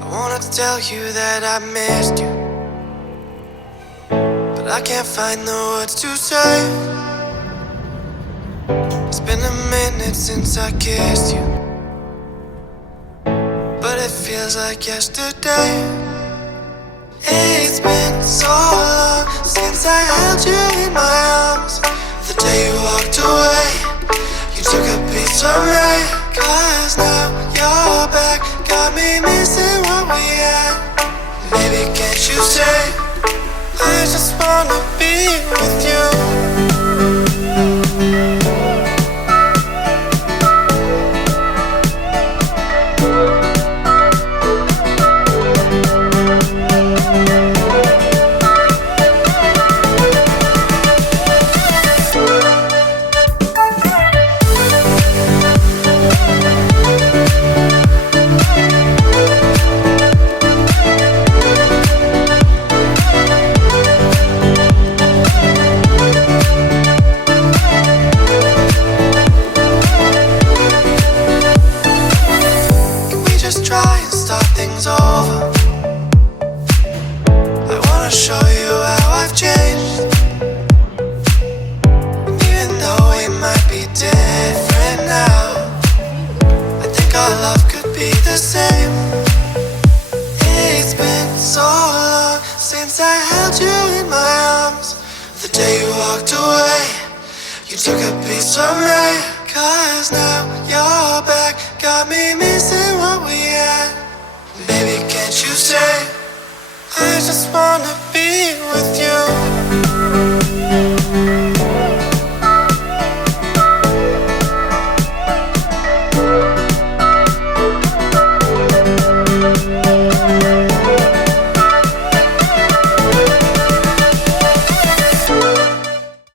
I wanted to tell you that I missed you, but I can't find the words to say. It's been a minute since I kissed you, but it feels like yesterday. It's been so long since I held you in my arms. The day you walked away, you took a piece of me. 'Cause now you're back, got me missing what we had. Baby, can't you say, I just wanna be with you. Try and start things over. I wanna show you how I've changed. And even though we might be different now, I think our love could be the same. It's been so long since I held you in my arms. The day you walked away, you took a piece of me. 'Cause now you're back, got me missing what we had. Baby, can't you say, I just wanna be with you.